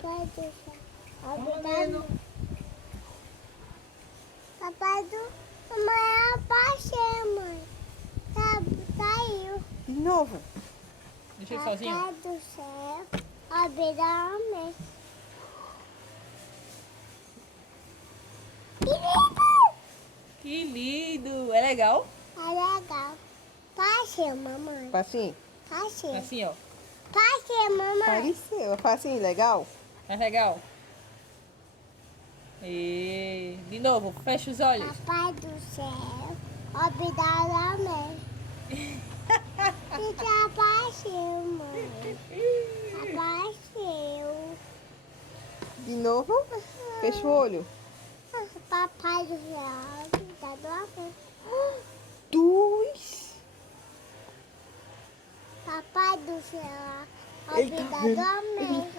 Papai do céu. Vamos lendo. Papai do... Mamãe, eu abaixei, mãe. Caiu. De novo. Deixa ele sozinho. Papai do céu. Obrigado. Que lindo! Que lindo. É legal? É legal. Passei, mamãe. Facinho? Passei. Assim, ó. Passei, mamãe. Pareceu. Facinho, legal? É legal? E de novo, fecha os olhos. Papai do céu. Obrigado. Fica abaixou, mãe. Abaixou. De novo. Fecha o olho. Papai do céu. Obrigado. Dois. Papai do céu. Ele tá vendo. Obrigado.